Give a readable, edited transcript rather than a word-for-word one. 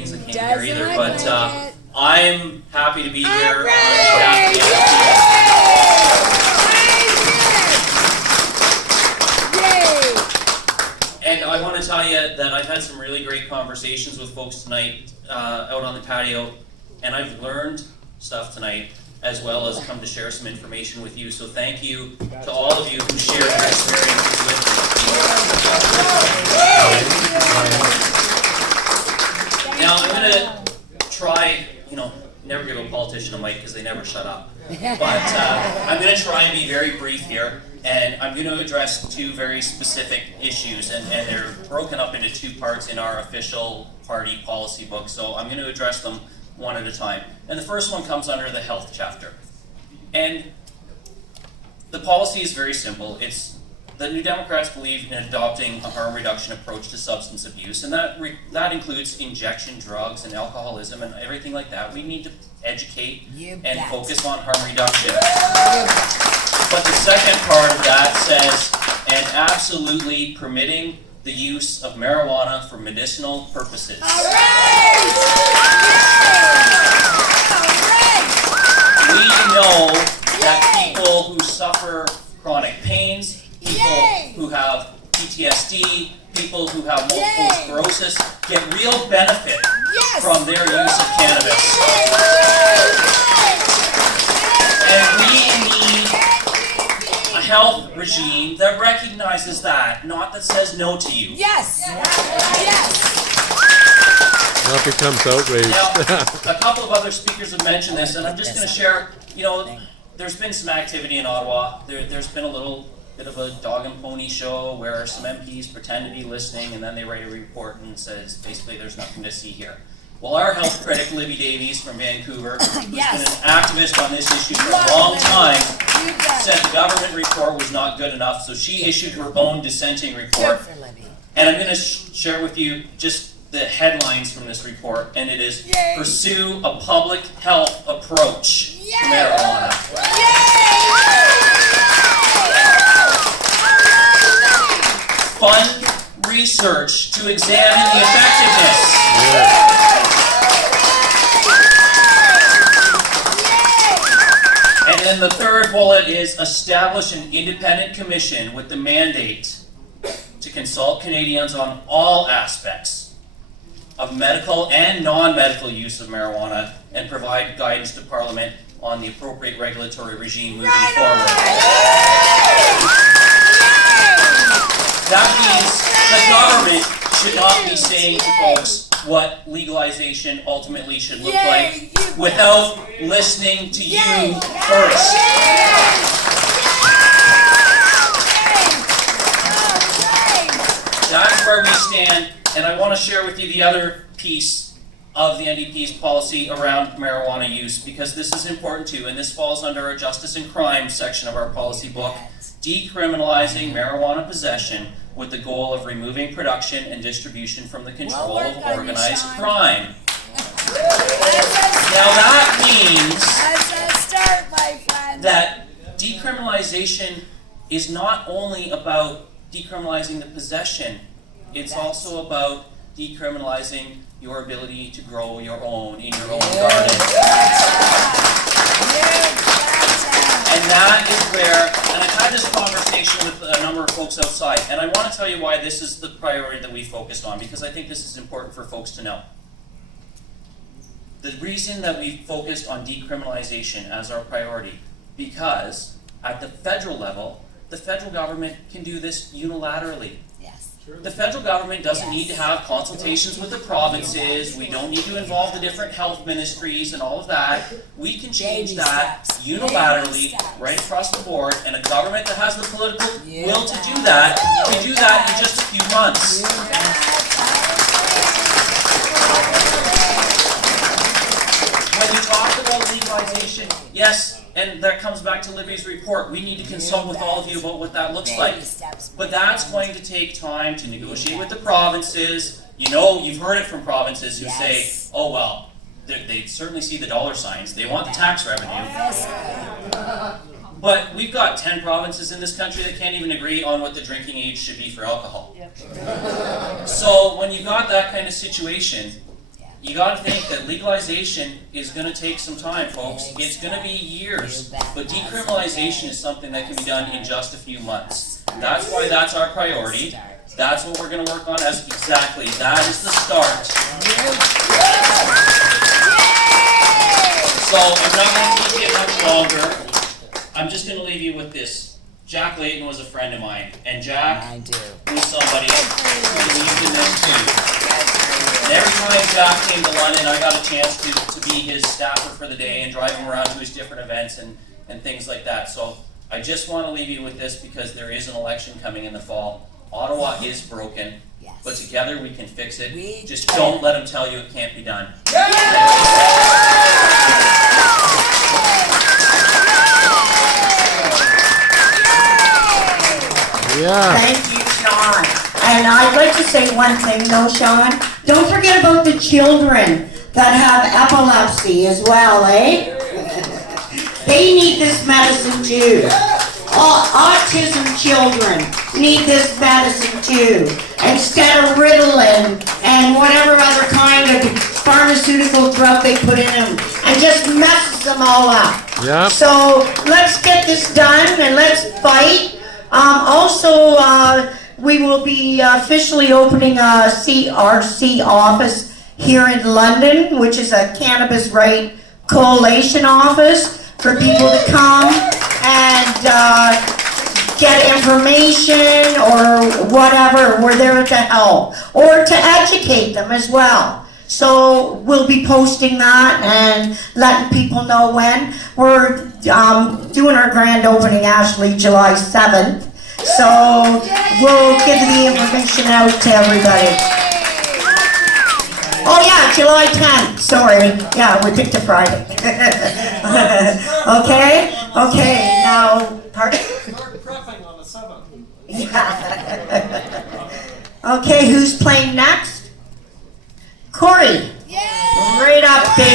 Canadians that came here either, but I'm happy to be here. And I want to tell you that I've had some really great conversations with folks tonight out on the patio, and I've learned stuff tonight, as well as come to share some information with you. So thank you to all of you who shared your experiences with me. Now I'm going to try, never give a politician a mic because they never shut up. But I'm going to try and be very brief here, and I'm going to address two very specific issues, and they're broken up into two parts in our official party policy book, so I'm going to address them one at a time. And the first one comes under the health chapter. And the policy is very simple. It's the New Democrats believe in adopting a harm reduction approach to substance abuse, and that includes injection drugs and alcoholism and everything like that. We need to educate and focus on harm reduction. But the second part of that says, and absolutely permitting the use of marijuana for medicinal purposes. We know that people who suffer chronic pains, people who have PTSD, people who have multiple sclerosis get real benefit from their use of cannabis. And we need a health regime that recognizes that, not that says no to you. That becomes outrage. Now, a couple of other speakers have mentioned this, and I'm just going to share, there's been some activity in Ottawa. There's been a little bit of a dog and pony show where some MPs pretend to be listening, and then they write a report and says, basically, there's nothing to see here. Well, our health critic, Libby Davies from Vancouver, who's been an activist on this issue for a long time, said the government report was not good enough, so she issued her own dissenting report. And I'm going to share with you just the headlines from this report, and it is, pursue a public health approach to marijuana. Fund research to examine the effectiveness. And then the third bullet is, establish an independent commission with the mandate to consult Canadians on all aspects of medical and non-medical use of marijuana and provide guidance to Parliament on the appropriate regulatory regime moving forward. That means the government should not be saying to folks what legalization ultimately should look like without listening to you first. That's where we stand. And I want to share with you the other piece of the NDP's policy around marijuana use, because this is important too, and this falls under our Justice and Crime section of our policy book, decriminalizing marijuana possession with the goal of removing production and distribution from the control of organized crime. Now that means that decriminalization is not only about decriminalizing the possession, it's also about decriminalizing your ability to grow your own in your own garden. And that is where, and I've had this conversation with a number of folks outside, and I want to tell you why this is the priority that we focused on, because I think this is important for folks to know. The reason that we focused on decriminalization as our priority, because at the federal level, the federal government can do this unilaterally. The federal government doesn't need to have consultations with the provinces. We don't need to involve the different health ministries and all of that. We can change that unilaterally right across the board, and a government that has the political will to do that can do that in just a few months. When you talk about legalization, yes, and that comes back to Libby's report. We need to consult with all of you about what that looks like. But that's going to take time to negotiate with the provinces. You've heard it from provinces who say, oh, well, they certainly see the dollar signs. They want the tax revenue. But we've got 10 provinces in this country that can't even agree on what the drinking age should be for alcohol. So when you've got that kind of situation, you gotta think that legalization is gonna take some time, folks. It's gonna be years. But decriminalization is something that can be done in just a few months. That's why that's our priority. That's what we're gonna work on as exactly. That is the start. So I'm not gonna keep you much longer. I'm just gonna leave you with this. Jack Layton was a friend of mine, and Jack was somebody who believed in this too. And every time Jack came to London, I got a chance to be his staffer for the day and drive him around to his different events and things like that. So I just want to leave you with this because there is an election coming in the fall. Ottawa is broken, but together we can fix it. Just don't let them tell you it can't be done. Yeah. Thank you, Sean. And I'd like to say one thing, though, Sean. Don't forget about the children that have epilepsy as well, eh? They need this medicine too. Autism children need this medicine too. Instead of Ritalin and whatever other kind of pharmaceutical drug they put in them, and just messes them all up. Yep. So let's get this done and let's fight. Also, we will be officially opening a CRC office here in London, which is a Cannabis Right Coalition office for people to come and get information or whatever. We're there to help or to educate them as well. So we'll be posting that and letting people know when. We're doing our grand opening actually July 7th. So we'll give the information out to everybody. Oh yeah, July 10th, sorry. Yeah, we picked a Friday. Okay, now, pardon? Start prepping on the 7th. Yeah. Okay, who's playing next?